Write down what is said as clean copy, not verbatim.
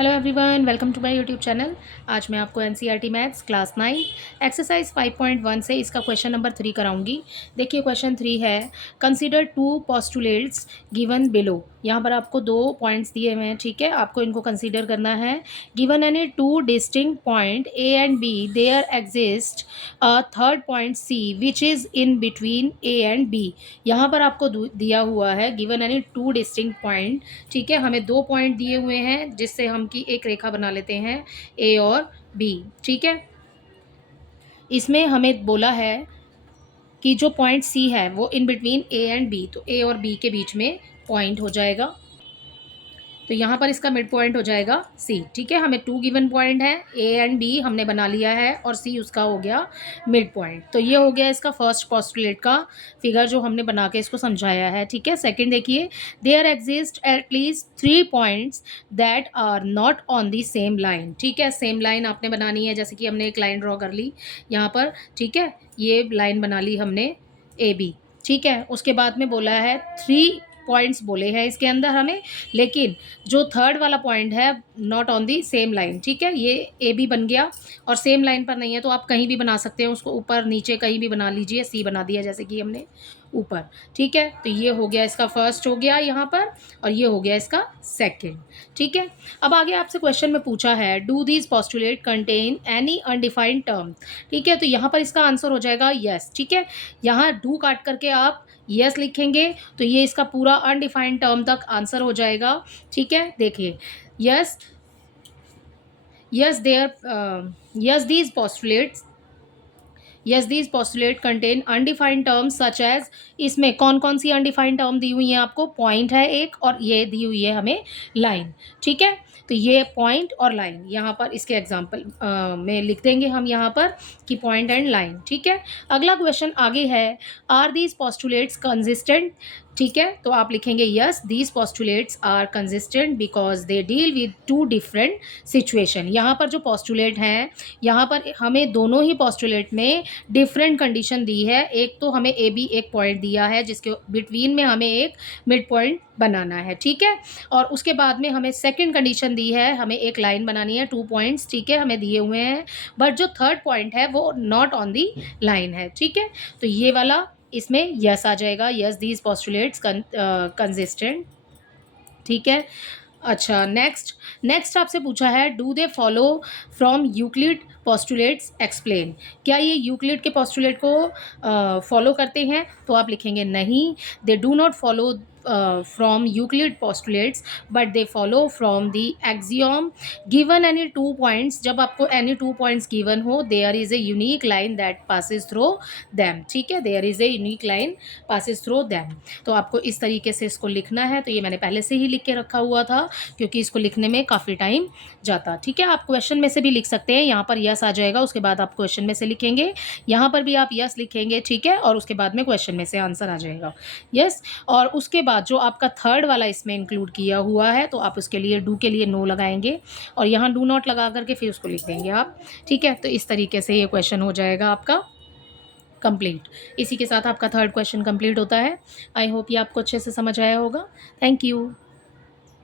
Hello everyone, welcome to my YouTube channel. आज मैं आपको एनसीईआरटी मैथ्स क्लास 9 एक्सरसाइज 5.1 से इसका क्वेश्चन नंबर 3 कराऊंगी। देखिए क्वेश्चन 3 है, consider two postulates given below. यहाँ पर आपको दो पॉइंट्स दिए हुए हैं, ठीक है, आपको इनको कंसीडर करना है। Given any two distinct point A and B, there exist a third point C which is in between A and B. यहाँ पर आपको दिया हुआ है given any two distinct point, ठीक है, हमें दो पॉइंट दिए हुए हैं जिससे हम की एक रेखा बना लेते हैं ए और बी, ठीक है। इसमें हमें बोला है कि जो पॉइंट सी है वो in between A and B, तो ए और बी के बीच में पॉइंट हो जाएगा। तो यहाँ पर इसका मिड पॉइंट हो जाएगा सी, ठीक है। हमें टू गिवन पॉइंट है, ए एंड बी हमने बना लिया है और सी उसका हो गया मिड पॉइंट। तो ये हो गया इसका फर्स्ट पोस्टुलेट का फिगर जो हमने बना के इसको समझाया है, ठीक है। सेकंड देखिए, there exist at least three points that are not on the same line, ठीक है। सेम लाइन आपने बनानी है, जैसे कि हमने एक लाइन ड्रॉ कर ली यहाँ पर, ठीक है, ये लाइन बना ली हमने ए बी, ठीक है। उसके बाद में बोला है थ्री पॉइंट्स बोले हैं इसके अंदर हमें, लेकिन जो थर्ड वाला पॉइंट है not on the same line, ठीक है, ये ए बी बन गया और सेम लाइन पर नहीं है, तो आप कहीं भी बना सकते हैं उसको, ऊपर नीचे कहीं भी बना लीजिए। सी बना दिया जैसे कि हमने ऊपर, ठीक है। तो ये हो गया इसका फर्स्ट हो गया यहाँ पर, और ये हो गया इसका सेकंड, ठीक है। अब आगे आपसे क्वेश्चन में पूछा है, do these postulate contain any undefined term, ठीक है। तो यहाँ पर इसका आंसर हो जाएगा यस, ठीक है। यहाँ डू काट करके आप यस लिखेंगे तो ये इसका पूरा अनडिफाइंड टर्म तक आंसर हो जाएगा, ठीक है। देखिए, yes yes there yes these postulates, yes these postulate contain undefined terms such as, इसमें कौन कौन सी अनडिफाइंड टर्म दी हुई है आपको, पॉइंट है एक और ये दी हुई है हमें लाइन, ठीक है। तो ये पॉइंट और लाइन यहाँ पर इसके एग्जाम्पल में लिख देंगे हम यहाँ पर कि पॉइंट एंड लाइन, ठीक है। अगला क्वेश्चन आगे है, आर दीज पोस्टुलेट्स कंसिस्टेंट, ठीक है। तो आप लिखेंगे yes these postulates are consistent because they deal with two different situation. यहाँ पर जो पोस्टुलेट हैं, यहाँ पर हमें दोनों ही पोस्टुलेट में डिफरेंट कंडीशन दी है। एक तो हमें ए बी एक पॉइंट दिया है जिसके बिटवीन में हमें एक मिड पॉइंट बनाना है, ठीक है। और उसके बाद में हमें सेकंड कंडीशन दी है, हमें एक लाइन बनानी है, टू पॉइंट्स, ठीक है, हमें दिए हुए हैं, बट जो थर्ड पॉइंट है वो नॉट ऑन दी लाइन है, ठीक है। तो ये वाला इसमें यस आ जाएगा, यस दीज पोस्टुलेट्स कंसिस्टेंट, ठीक है। अच्छा, नेक्स्ट नेक्स्ट आपसे पूछा है, do they follow from Euclid postulates explain. क्या ये यूक्लिड के पोस्टुलेट को फॉलो करते हैं, तो आप लिखेंगे नहीं, they do not follow from Euclid postulates but they follow from the axiom given any two points. जब आपको एनी टू पॉइंट्स गिवन हो, there is a unique line that passes through them, ठीक है, there is a unique line passes through them. तो आपको इस तरीके से इसको लिखना है। तो ये मैंने पहले से ही लिख के रखा हुआ था क्योंकि इसको लिखने में काफ़ी टाइम जाता, ठीक है। आप क्वेश्चन में से भी लिख सकते हैं, यहाँ पर यस आ जाएगा, उसके बाद आप क्वेश्चन में से लिखेंगे, यहाँ पर भी आप यस लिखेंगे, ठीक है, और उसके बाद में क्वेश्चन में से आंसर आ जाएगा यस। और उसके बाद जो आपका थर्ड वाला इसमें इंक्लूड किया हुआ है, तो आप उसके लिए डू के लिए नो लगाएंगे और यहाँ डू नॉट लगा करके फिर उसको लिख देंगे आप, ठीक है। तो इस तरीके से ये क्वेश्चन हो जाएगा आपका कंप्लीट। इसी के साथ आपका थर्ड क्वेश्चन कंप्लीट होता है। आई होप ये आपको अच्छे से समझ आया होगा। Thank you.